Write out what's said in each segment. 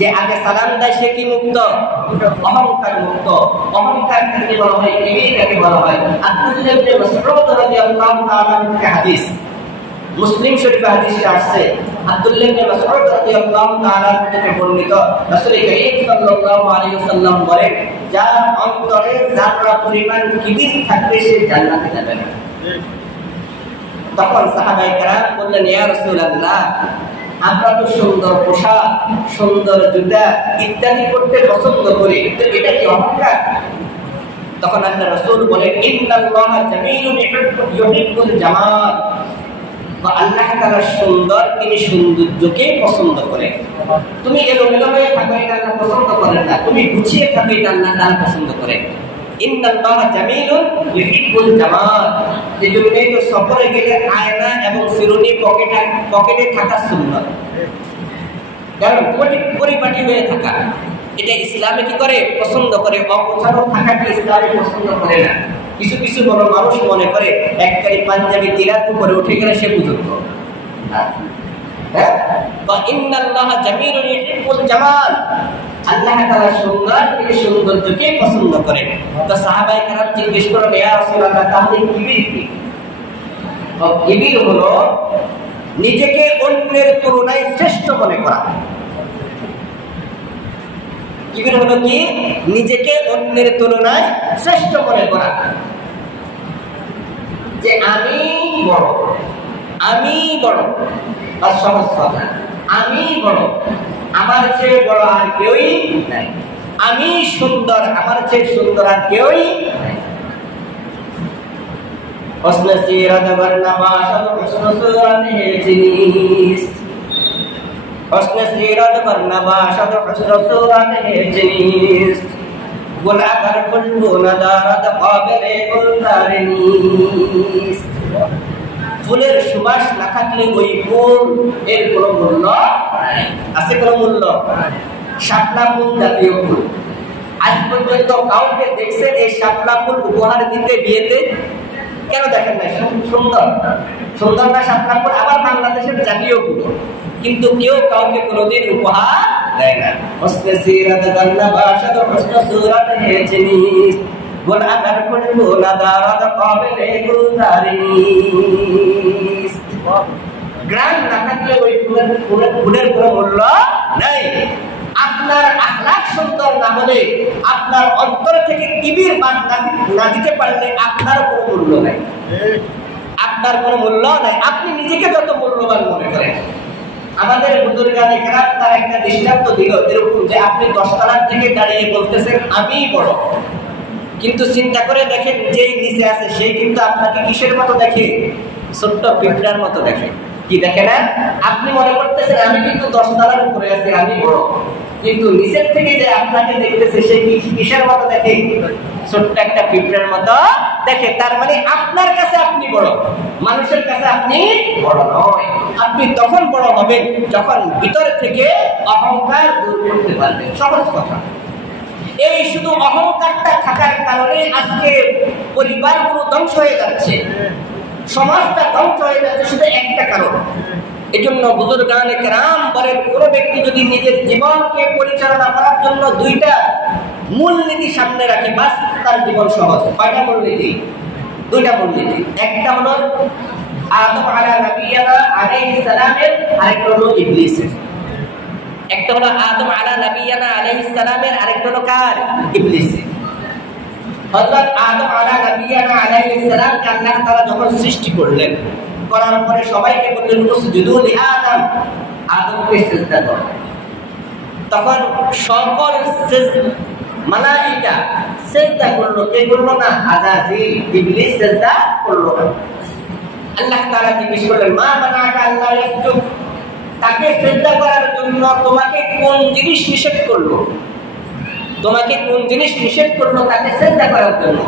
যে আগে সালাম দেয় সে কি মুক্ত? অহংকার মুক্ত। অহংকার কাকে বলা হয়? কিবির কাকে বলা হয়? আব্দুল্লাহ ইবনে মাসউদ রাদিয়াল্লাহু তাআলা থেকে হাদিস, মুসলিম শরীফে হাদিসে আসছে, আব্দুল্লাহ ইবনে মাসউদ রাদিয়াল্লাহু তাআলা থেকে বর্ণিত, রাসূল করিম সাল্লাল্লাহু আলাইহি ওয়াসাল্লাম বলেন, যার অন্তরে যারা পরিমাণ কিবির থাকবে সে জান্নাতে যাবে না। তখন সাহাবায়ে কেরাম বললেন, ইয়া রাসূলুল্লাহ, আমরা তো সুন্দর পোশাক, সুন্দর জুতা ইত্যাদি করতে পছন্দ করি, তো এটা কি অহংকার? তখন আল্লাহ রাসূল বলেন, ইন্নাল্লাহা জামিলুন ইউহিব্বুল জামাল। আল্লাহ তাআলা সুন্দর, তিনি সৌন্দর্যকে পছন্দ করেন। তুমি এলোমেলো হয়ে থাকো এটা আল্লাহ পছন্দ করেন না, তুমি গুছিয়ে থাকো এটা আল্লাহ তাআলা পছন্দ করেন। ইন্নাল্লাহা জামিলুন ইউহিব্বুল জামাল। এজন্যই তো সফরে গেলে আয়না এবং শিরোনি পকেটে থাকা সুন্নাত, কারণ পরিপাটি হয়ে থাকা এটা ইসলামে কি করে? পছন্দ করে। অপছন্দ থাকাকে ইসলামে পছন্দ করে না। কিছু কিছু বড় মানুষ মনে করে একবারে পাঞ্জাবি তিরাত উপরে উঠে গেলে সে বুজুর্গ। ইন্নাল্লাহা জামিলুন ইউহিব্বুল জামাল। আল্লাহ তাআলা সুন্দর, তিনি সৌন্দর্যকে পছন্দ করেন। তো সাহাবায়ে কেরাম জিজ্ঞেস করলেন, ইয়া রাসূলুল্লাহ, তাহলে কিবির কি? কিবির হলো নিজেকে অন্যের তুলনায় শ্রেষ্ঠ মনে করা। কিবির হলো কি? নিজেকে অন্যের তুলনায় শ্রেষ্ঠ মনে করা, যে আমি বড়, আমি বড়। আর সহজ কথা, আমি বড়, আমার চেয়ে বড় আর কেউই নাই। আমি সুন্দর, আমার চেয়ে সুন্দর আর কেউই নাই। حسن سیرت ورنباشت حسن صورت ہے جنیست، حسن سیرت ورنباشت حسن صورت ہے جنیست، گل اگر خوشبو ندارد قابل گلزار نیست। ফুলের সুবাস না থাকলে ওই ফুল এর কোনো মূল্য আছে? কোনো মূল্য? শাপলা ফুল জাতীয় ফুল, আজ পর্যন্ত কাউকে দেখছেন এই শাপলা ফুল উপহার দিতে বিয়েতে? কেন দেখেন না? সুন্দর, সুন্দর না শাপলা ফুল? আবার বাংলাদেশের জাতীয় ফুল, কিন্তু কেউ কাউকে কোনোদিন উপহার দেয় না। হসনে সিরাত গন্নবাশত হসন সুরত হে জিনিস, গুল আগার খুশবু নাদারত কাবিলে গুলজারিনিস। গ্রাম না থাকলে ওই ফুলের কোনো মূল্য নাই। আপনার আখলাক সুন্দর না হলে, আপনার অন্তর থেকে কিবির বাদ না দিতে পারলে আপনার কোনো মূল্য নাই, আপনার কোনো মূল্য নাই। আপনি নিজেকে যত মূল্যবান মনে করেন। আমাদের বুজুর্গানে কেরাম তার একটা দৃষ্টান্ত দিল এরকম, যে আপনি 10 তলার থেকে দাঁড়িয়ে বলতেছেন আমি বড়, কিন্তু চিন্তা করে দেখেন যে নিচে আছে সে কিন্তু আপনাকে কিসের মতো দেখে? ছোট্ট পিঁপড়ার মতো দেখে। কি দেখে না? আপনি মনে করতেছেন আমি কিন্তু 10 তলার উপরে আছি, আমি বড়, কিন্তু নিচের থেকে যে আপনাকে দেখতেছে সে কিসের মতো দেখে? ছোট্ট একটা পিঁপড়ার মতো দেখে। তার মানে আপনার কাছে আপনি বড়, মানুষের কাছে আপনি বড় নয়। আপনি তখন বড় হবেন যখন ভিতর থেকে অহংকার দূর করতে পারবেন। সহজ কথা। এই শুধু অহংকারটা থাকার কারণে আজকে পরিবারগুলো ধ্বংস হয়ে যাচ্ছে, সমাজটা ধ্বংস হয়ে যাচ্ছে, শুধু একটা কারণ। এজন্য বুজুর্গানে কেরাম বলেন, কোন ব্যক্তি যদি নিজের জীবনকে পরিচালনা করার জন্য 2টা মূলনীতি সামনে রাখে, বাস তার জীবন সহজ। কয়টা মূলনীতি? 2টা মূলনীতি। একটা হলো আদম আলাইহিস সালামের, আরেকটা হলো ইবলিসের। একটা হলো আদম আলাইহিস সালামের, আরেকটা হলো কার? ইবলিসের। হযরত আদম আলাইহিস সালামকে আল্লাহ তাআলা যখন সৃষ্টি করলেন, করার পরে সবাইকে বললেন উসজুদু লিআদম, আদমকে সিজদা করো। তখন সকল মালায়েকা সিজদা করলো, কে করলো না? আযাজিল, ইবলিস সিজদা করলো না। আল্লাহ তাআলা জিজ্ঞেস করলেন, মা মানাকা আল্লাহ ইয়াসজুদ, তাকে সিজদা করার জন্য তোমাকে কোন জিনিস নিষেধ করলো? তোমাকে কোন জিনিস নিষেধ করলো তাকে সিজদা করার জন্য?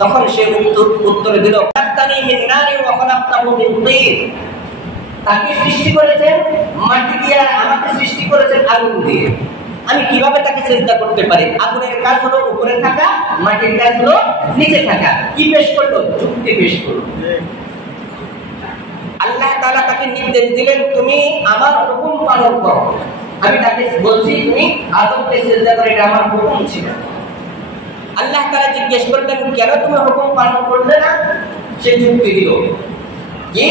তখন সে উত্তরে দিল, খালাকতানি মিন নারি ওয়া খালাকতাহু মিন তিন, তাকে সৃষ্টি করেছেন মাটি দিয়ে আর আমাকে সৃষ্টি করেছেন আগুন দিয়ে। আমি কিভাবে তাকে সিজদা করতে পারি? আগুনের কাজ হলো উপরে থাকা, মাটির কাজ হলো নিচে থাকা। কি পেশ করলো? যুক্তি পেশ করলো। আল্লাহ তাআলা তাকে নির্দেশ দিলেন, তুমি আমার হুকুম পালন করো, আমি তাকে বলছি তুমি আদমকে সিজদা করে, এটা আমার হুকুম ছিল। আল্লাহ তাআলা জিজ্ঞেস করলেন কেন তুমি হুকুম পালন করলে না? সে যুক্তি দিল যে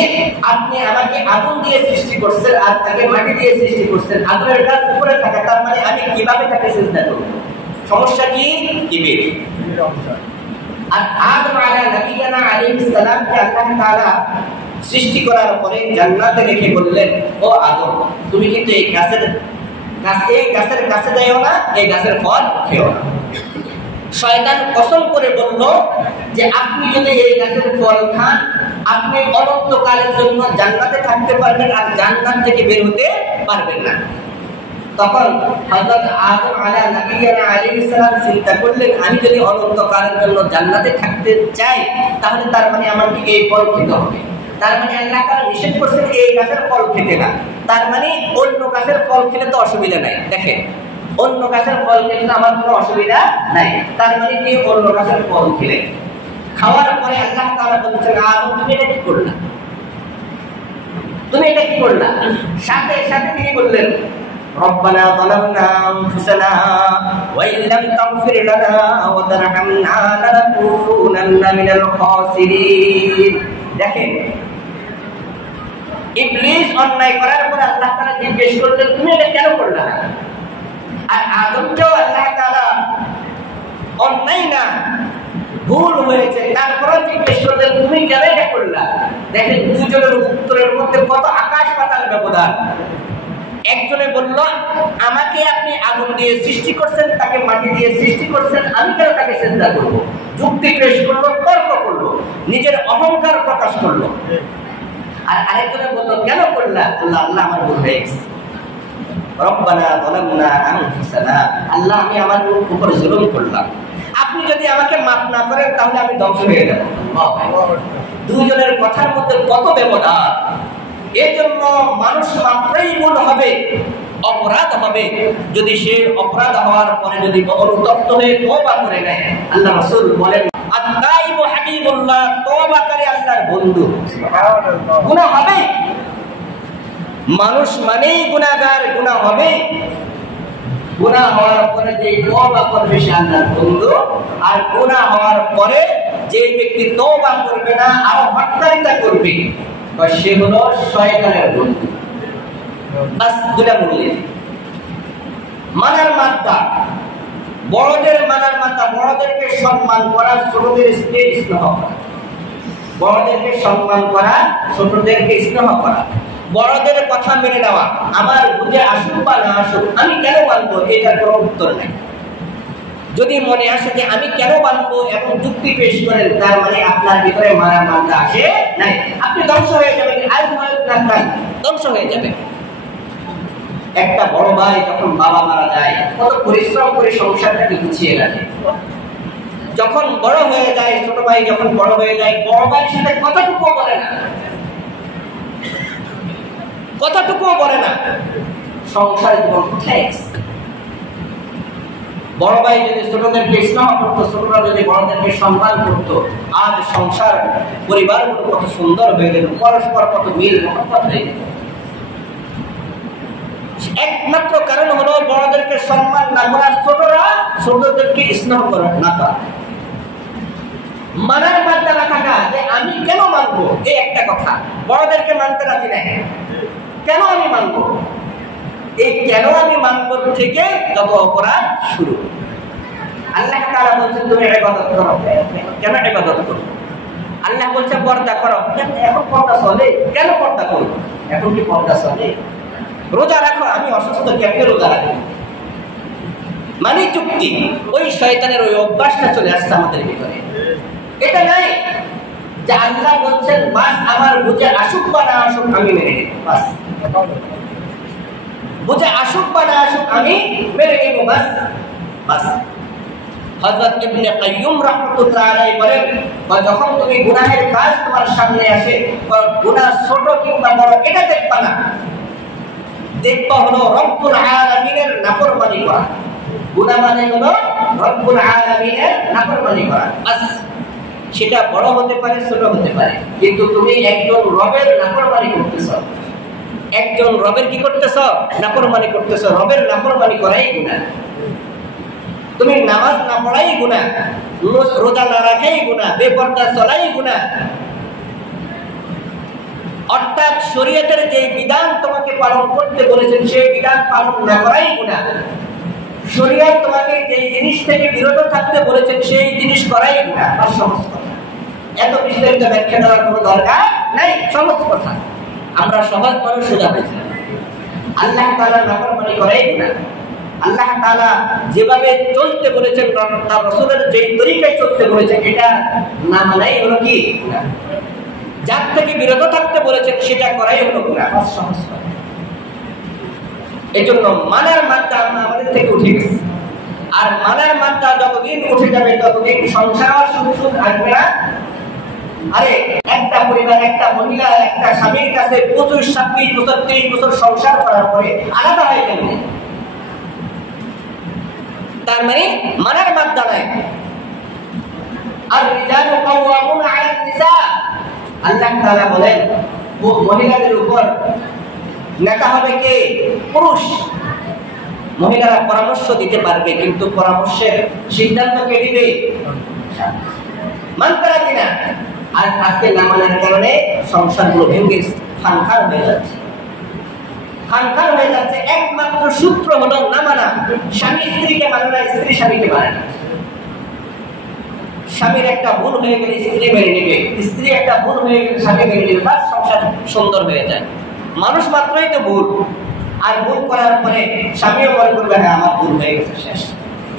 আপনি আমাকে আগুন দিয়ে সৃষ্টি করছেন আর তাকে মাটি দিয়ে সৃষ্টি করছেন, আগুনের গাছ উপরে থাকে, তার মানে আমি কিভাবে তাকে সিজদা করব? সমস্যা কি? কিবির। আর আদম নবিয়ানা আলাইহিস সালামকে আল্লাহ তাআলা সৃষ্টি করার পরে জান্নাতে রেখে বললেন, ও আদম তুমি কিন্তু এই গাছের কাছে যাইও না, এই গাছের ফল খেও না। শয়তান কসম করে বলল যে আপনি যদি এই গাছের ফল খান আপনি অনন্তকালের জন্য জান্নাতে থাকতে পারবেন আর জান্নাত থেকে বের হতে পারবেন না। তখন হযরত আদম আলাইহিস সালাম চিন্তা করলেন আমি যদি অনন্তকালের জন্য জান্নাতে থাকতে চাই তাহলে তার মানে আমাকে এই ফল খেতে হবে। তার মানে আল্লাহ তাআলা নিষেধ করেছেন এই গাছের ফল খেতে না, তার মানে অন্য গাছের ফল খেলে তো অসুবিধা নাই। দেখেন অন্য গাছের ফল খেলে আমার কোনো অসুবিধা নাই, তার মানে কি অন্য গাছের ফল খেলে খাওয়ার পরে আল্লাহ তাআলা বলছেন আদম তুমি এটা কি করলা, তুমি এটা কি করলা? সাথে সাথে তিনি বললেন রব্বানা যালামনা আনফুসানা ওয়া ইল্লাম তাগফির লানা ওয়া তারহামনা লানাকুনান্না মিনাল খাসিরিন। দেখেন ইবলিস অন্যায় করার পর আল্লাহ তাআলা জিজ্ঞেস করলেন তুমি এটা কেন করলা? আর আদমকেও আল্লাহ তাআলা অন্যায় না ভুল হয়েছে তারপরে জিজ্ঞেস করলেন তুমি কেন এটা করলা? দেখেন দুজনের উত্তরের মধ্যে কত আকাশ পাতাল ব্যবধান। একজনে বলল আমাকে আপনি আগুন দিয়ে সৃষ্টি করছেন, তাকে মাটি দিয়ে সৃষ্টি করছেন, আমি কেন তাকে সিজদা করব? যুক্তি পেশ করলো, তর্ক করলো, নিজের অহংকার প্রকাশ করলো। আর আরেকজনে বলল কেন করলা? আল্লাহ আমার ভুল হয়ে গেছে, রব্বানা যালামনা আনফুসানা, আল্লাহ আমি আমার উপর জুলুম করলাম, আপনি যদি আমাকে মাফ না করেন তাহলে আমি ধ্বংস হয়ে যাব। দুইজনের কথার মধ্যে কত ব্যবধান। এজন্য মানুষ মাত্রই ভুল হবে, অপরাধ হবে, যদি সে অপরাধ হওয়ার পরে যদি অনুতপ্ত হয়ে তওবা করে নেয়। আল্লাহ রাসূল বলেন আত-তাইবু হাবিবুল্লাহ, তওবাকারী আল্লাহর বন্ধু। গুনাহ হবে, মানুষ মানেই গুনাহগার, গুনাহ হবে, গুনাহ হওয়ার পরে যে তওবা করবে সে আল্লাহর বন্ধু। আর গুনাহ হওয়ার পরে যে ব্যক্তি তওবা করবে না আর হত্যারিতা করবে সে হলো শয়তানের বন্ধু। বাস দুটা বললেন। মানার মাত্রা, বড়দের মানার মাত্রা, বড়দেরকে সম্মান করা, ছোটদের স্নেহ করা। বড়দেরকে সম্মান করা, ছোটদেরকে স্নেহ করা, বড়দের কথা মেনে নেওয়া। আমার বুঝে আসুক বা না আসুক আমি কেন মানবো, এটার কোনো উত্তর নাই। যদি মনে আসে যে আমি কেন মানবো এবং যুক্তি পেশ করেন, তার মানে আপনার ভিতরে মানার মাত্রা আসে নাই, আপনি ধ্বংস হয়ে যাবেন, ধ্বংস হয়ে যাবেন। একটা বড় ভাই যখন বাবা মারা যায় কত পরিশ্রম করে সংসারটাকে গুছিয়ে রাখে, যখন বড় হয়ে যায়, ছোট ভাই যখন বড় হয়ে যায়, বড় ভাইয়ের সাথে কতটুকু বলে না, কতটুকুও বলে না, সংসার জীবন ঠেক্স। বড় ভাই যদি ছোটদেরকে স্নেহ করতো, ছোটরা যদি বড়দেরকে সম্মান করতো, আজ সংসার পরিবারগুলো কত সুন্দর হয়ে যেত, পরস্পর কত মিল মহব্বত হয়ে যেত। একমাত্র কারণ হলো বড়দেরকে সম্মান না করা, ছোটরা ছোটদেরকে স্নেহ করা না করা। মানার মাত্রা না থাকা, যে আমি কেন মানবো, এই একটা কথা। বড়দেরকে মানতে রাজি নাই, কেন আমি মানবো, এই কেন আমি মানবো থেকে যত অপরাধ শুরু। আল্লাহ তাআলা বলছেন তুমি ইবাদত করো, কেন ইবাদত করো? আল্লাহ বলছে পর্দা করো, এখন পর্দা চলে, কেন পর্দা করো? এখন কি পর্দা চলে? রোজা রাখো, আমি অসুস্থ, কেমনে রোজা রাখো? মানে চুক্তি। ওই শয়তানের ওই অভ্যাসটা চলে আসছে আমাদের ভিতরে। এটা নাই যে আল্লাহ বলছেন বাস আমার বুঝে আসুক বা না আসুক আমি মেনে নেব, বাস বুঝে আসুক বা না আসুক আমি মেনে নেব, বাস বাস। হযরত ইবনে কাইয়্যুম রাহমাতুল্লাহ আলাইহি বলেন, যখন তুমি গুনাহের কাজ তোমার সামনে আসে, গুনাহ ছোট কিংবা বড় এটা দেখবা না, দেখবা হলো রব্বুল আলামিনের নাফরমানি করা। গুনাহ মানে হলো রব্বুল আলামিনের নাফরমানি করা, বাস। সেটা বড় হতে পারে, ছোট হতে পারে, কিন্তু তুমি একজন রবের নাফরমানি করতেছো, একজন রবের কি করতেছ? নাফরমানি করতেছ। রবের নাফরমানি করাই গুনাহ। তুমি নামাজ না পড়াই গুনাহ, রোজা না রাখাই গুনাহ, বেপরদা চলাই গুনাহ। অর্থাৎ শরীয়তের যে বিধান তোমাকে পালন করতে বলেছেন সেই বিধান পালন না করাই গুনাহ। শরীয়ত তোমাকে যে জিনিস থেকে বিরত থাকতে বলেছেন সেই জিনিস করাই গুনাহ। আর সহজ কথা, এত বিস্তারিত ব্যাখ্যা দেওয়ার কোনো দরকার নাই, সহজ কথা। আমরা সহজ মানুষ সোজা হয়েছি। আল্লাহ তাআলার নাফরমানি করাই গুনাহ। আল্লাহ তাআলা যেভাবে চলতে বলেছেন, তার রাসূলের যে তরিকায় চলতে বলেছেন, এটা না মানাই হলো কি গুনাহ। যার থেকে বিরত থাকতে বলেছেন সেটা করাই হলো গুনাহ। সহজ কথা। এজন্য মানার মাত্রা আমাদের থেকে উঠে গেছে। আর মানার মাত্রা যতদিন উঠে যাবে ততদিন সংসার সুখ আসবে না। আরে একটা পরিবার, একটা মহিলা একটা স্বামীর কাছে 25, 26 বছর 30 বছর সংসার করার পরে আলাদা হয়ে গেল, তার মানে মানার মাত্রা নাই। আর রিজালু কাওয়ামুনা আলান নিসা, আল্লাহ তাআলা বলেন মহিলাদের উপর নেতা হবে কে? পুরুষ। মহিলারা পরামর্শ দিতে পারবে, কিন্তু পরামর্শের সিদ্ধান্ত কে দিবে? মানতে রাজি না। আর আজকে না মানার কারণে সংসারগুলো ভেঙে খানখান হয়ে যাচ্ছে, খানখান হয়ে যাচ্ছে। একমাত্র সূত্র হলো না মানা। স্বামী স্ত্রীকে মানে না, স্ত্রী স্বামীকে মানে না। স্বামীর একটা ভুল হয়ে গেলে স্ত্রী মেনে নেবে, স্ত্রী একটা ভুল হয়ে গেলে স্বামী মেনে নেবে, বাস সংসার সুন্দর হয়ে যায়। মানুষ মাত্রই তো ভুল। আর ভুল করার পরে স্বামীও মনে করবে হ্যাঁ আমার ভুল হয়ে গেছে, শেষ।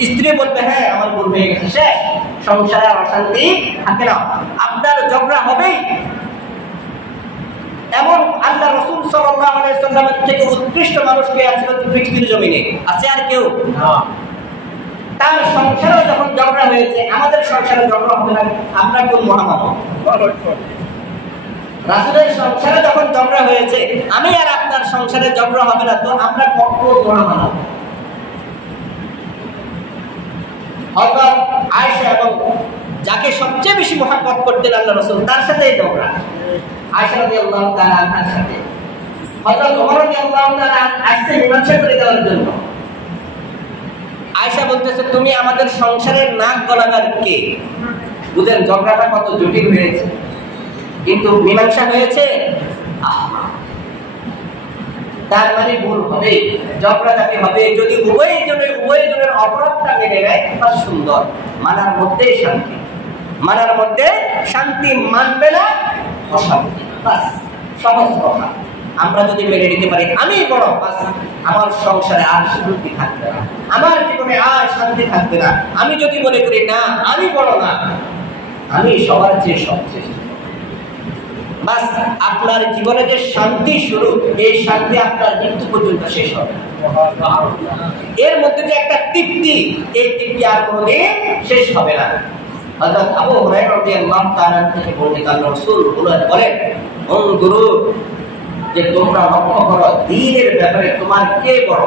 স্ত্রী বলবে হ্যাঁ আমার ভুল হয়ে গেছে, শেষ। সংসারে অশান্তি থাকে না, আপনার ঝগড়া হবেই। এমন আল্লাহ রাসূল সাল্লাল্লাহু আলাইহি ওয়াসাল্লামের থেকে উৎকৃষ্ট মানুষ কে আছে পৃথিবীর জমিনে? আছে আর কেউ? তার সংসারে যখন ঝগড়া হয়েছে, আমাদের সংসারে ঝগড়া হবে না? আমরা কোন মহামানব? রাসূলের সংসারে যখন ঝগড়া হয়েছে, আমি আর আপনার সংসারে ঝগড়া হবে না, তো আমরা কোন মহামানব? হযরত আয়েশা এবং যাকে সবচেয়ে বেশি মহব্বত করতেন আল্লাহ রাসূল, তার সাথে ঝগড়া। আয়েশা রাদিয়াল্লাহু তাআলা আনহার সাথে হযরত ওমর রাদিয়াল্লাহু তাআলা আসছে মীমাংসা করে দেওয়ার জন্য। আয়েশা বলতেছে তুমি আমাদের সংসারের নাক গলাবার কে? বুঝেন ঝগড়াটা কত জটিল হয়েছে, কিন্তু মীমাংসা হয়েছে। তার মানে ভুল হবে, ঝগড়াটাকে হবে যদি উভয়জনের অপরাধটা মেনে নেয়, তা সুন্দর। মানার মধ্যে শান্তি, মানার মধ্যে শান্তি, মানবে না অশান্তি, বাস সহজ কথা। আমরা যদি মেনে নিতে পারি আমি বড়, বাস আমার সংসারে আর শান্তি থাকবে না, আমার জীবনে আর শান্তি থাকবে না। আমি যদি মনে করি না আমি বড় না, আমি সবার চেয়ে সবচেয়ে, বাস আপনার জীবনে যে শান্তি শুরু, এই শান্তি আপনার মৃত্যু পর্যন্ত শেষ হবে। এর মধ্যে যে একটা তৃপ্তি, এই তৃপ্তি আর কোনোদিন শেষ হবে না। হযরত আবু হুরায়রা রাদিয়াল্লাহু তাআলা থেকে বর্ণিত আল্লাহর রাসূল বলেন, অনগুরু যে তোমরা লক্ষ্য করো দ্বীনের ব্যাপারে তোমার কে বড়,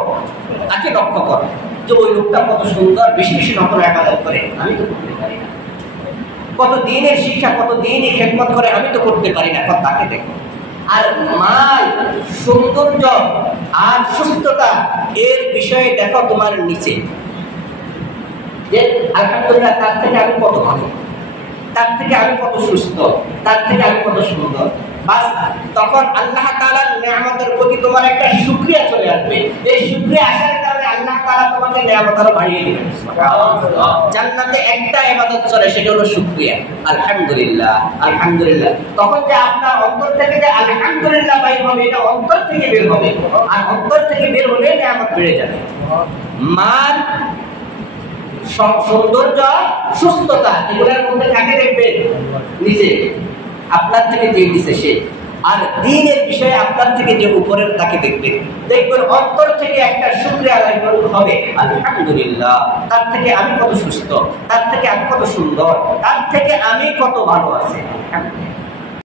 তাকে লক্ষ্য করো। যে ওই লোকটা কত সুন্দর, বেশি বেশি নফল ইবাদত করে, আমি তো করতে পারি না। কত দিনের শিক্ষা, কত দিনই খেদমত করে, আমি তো করতে পারি না, তাকে দেখো। আর মাল, সৌন্দর্য আর সুস্থতা, এর বিষয়ে দেখো তোমার নিচে, যে আলহামদুলিল্লাহ তার থেকে আমি কত ভালো, তার থেকে আমি কত সুস্থ, তার থেকে আমি কত সুন্দর। বাস তখন আল্লাহ তাআলার নিয়ামতের প্রতি তোমার একটা শুকরিয়া চলে আসবে। এই শুকরিয়া আসার কারণে আল্লাহ তাআলা তোমাকে নিয়ামত আরো বাড়িয়ে দিবেন। সুবহানাল্লাহ। জান্নাতে একটা ইবাদত চলে, সেটা হলো শুকরিয়া, আলহামদুলিল্লাহ আলহামদুলিল্লাহ। তখন যে আপনার অন্তর থেকে যে আলহামদুলিল্লাহ বাইর হবে, এটা অন্তর থেকে বের হবে। আর অন্তর থেকে বের হলে নিয়ামত বেড়ে যাবে। মান, সৌন্দর্য, সুস্থতা, এগুলোর মধ্যে কাকে দেখবেন? নিচে আপনার থেকে যে দিছে সে। আর দ্বীনের বিষয়ে আপনার থেকে যে উপরের তাকে দেখবেন। দেখবেন অন্তর থেকে একটা শুকরিয়া আদায় করতে হবে, আলহামদুলিল্লাহ, তার থেকে আমি কত সুস্থ, তার থেকে আমি কত সুন্দর, তার থেকে আমি কত ভালো আছি।